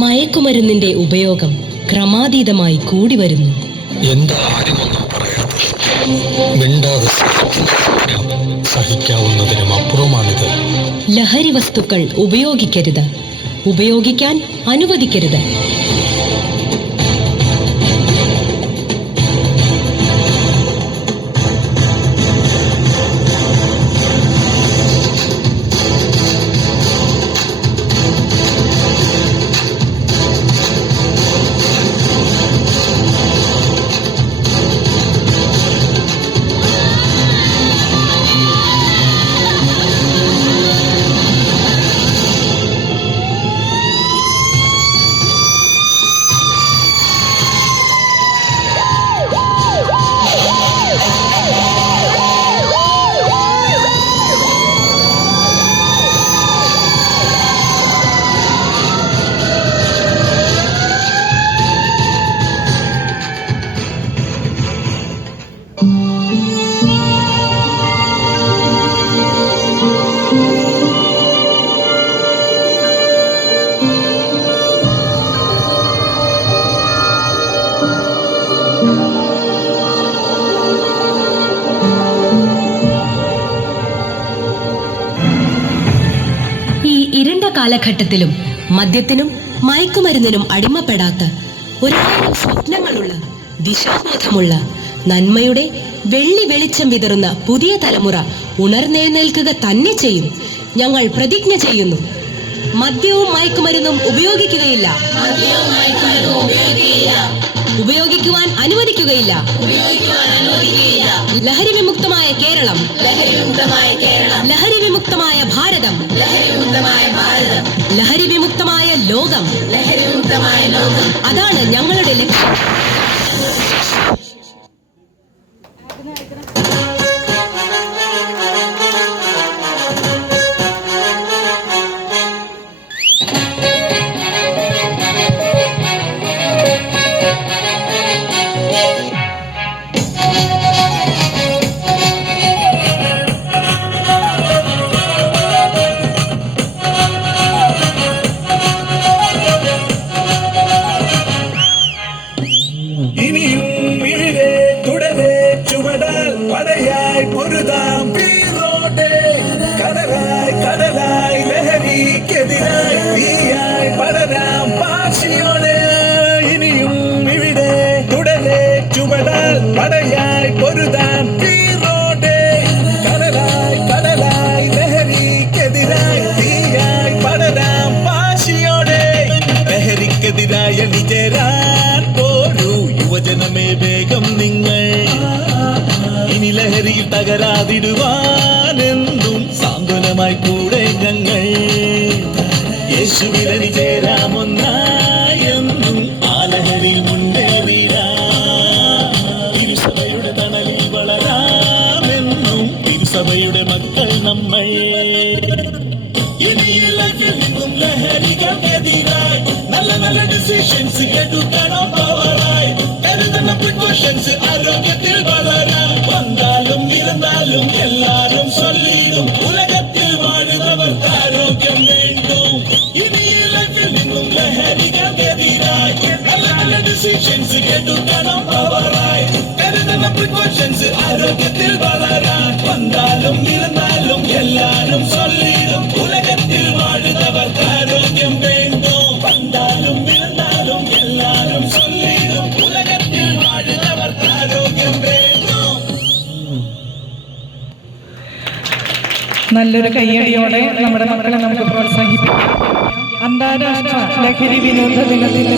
മയക്കുമരുന്നിന്റെ ഉപയോഗം ക്രമാതീതമായി കൂടി വരുന്നു. സഹിക്കാവുന്നതിനും അപ്പുറമാണിത്. ലഹരി വസ്തുക്കൾ ഉപയോഗിക്കരുത്, ഉപയോഗിക്കാൻ അനുവദിക്കരുത്. കാലഘട്ടത്തിലും മദ്യത്തിനും മയക്കുമരുന്നിനും അടിമപ്പെടാത്ത 1000 സ്വപ്നങ്ങളുള്ള, ദിശാബോധമുള്ള, നന്മയുടെ വെള്ളി വെളിച്ചം വിതറുന്ന പുതിയ തലമുറ ഉണർന്നെഴുന്നേൽക്കുക തന്നെ ചെയ്യും. ഞങ്ങൾ പ്രതിജ്ഞ ചെയ്യുന്നു. മദ്യവും മയക്കുമരുന്നും ഉപയോഗിക്കുകയില്ല, ഉപയോഗിക്കുവാൻ അനുവദിക്കുകയില്ല. ലഹരി വിമുക്തമായ കേരളം, ലഹരി വിമുക്തമായ ഭാരതം, ലഹരി വിമുക്തമായ ലോകം. അതാണ് ഞങ്ങളുടെ ലക്ഷ്യം. ഇനിയും ലഹരിയിൽ തകരാതിടുവാനെന്നും സാന്ത്വനമായി കൂടെ ഞങ്ങൾ യേശുവിലനി ചേരാമൊന്നായെന്നും ആ ലഹരിയിൽ മുന്നേറിടാം. തിരുസഭയുടെ തണലിൽ വളരാമെന്നും തിരുസഭയുടെ മക്കൾ നമ്മൾ. ഇനിയും ലഹരികൾക്കെതിരായി നല്ല നല്ല ഡിസിഷൻസ് എടുക്കണം പവറായി. കരുതണം പ്രിക്കോഷൻസ് ആരോഗ്യത്തിൽ വളരാൻ. വന്നാലും ഇരുന്നാലും എല്ലാരും ചൊല്ലിടും ഉലകത്തിൽ വാഴുന്നവർക്ക് ആരോഗ്യം വേണ്ടും. ഇനി ഈ ലൈഫിൽ നിന്നും ലഹരികൾക്കെതിരായി നല്ല നല്ല ഡിസിഷൻസ് എടുക്കണം പവറായി. കരുതണം പ്രിക്കോഷൻസ് ആരോഗ്യത്തിൽ വളരാൻ. വന്നാലും ഇരുന്നാലും എല്ലാരും ചൊല്ലിടും ഉലകത്തിൽ വാഴുന്നവർക്ക് ആരോഗ്യം വേണ്ടും. വന്നാലും ഇരുന്നാലും എല്ലാരും ചൊല്ലിടും ഉലകത്തിൽ വാഴുന്നവർക്ക് ആരോഗ്യം വേണ്ടും. നല്ലൊരു കയ്യടിയോടെ നമ്മുടെ മക്കളെ നമുക്ക് പ്രോത്സാഹിപ്പിക്കാം. അന്താരാഷ്ട്ര ലഹരി വിനോദ ദിനത്തിൽ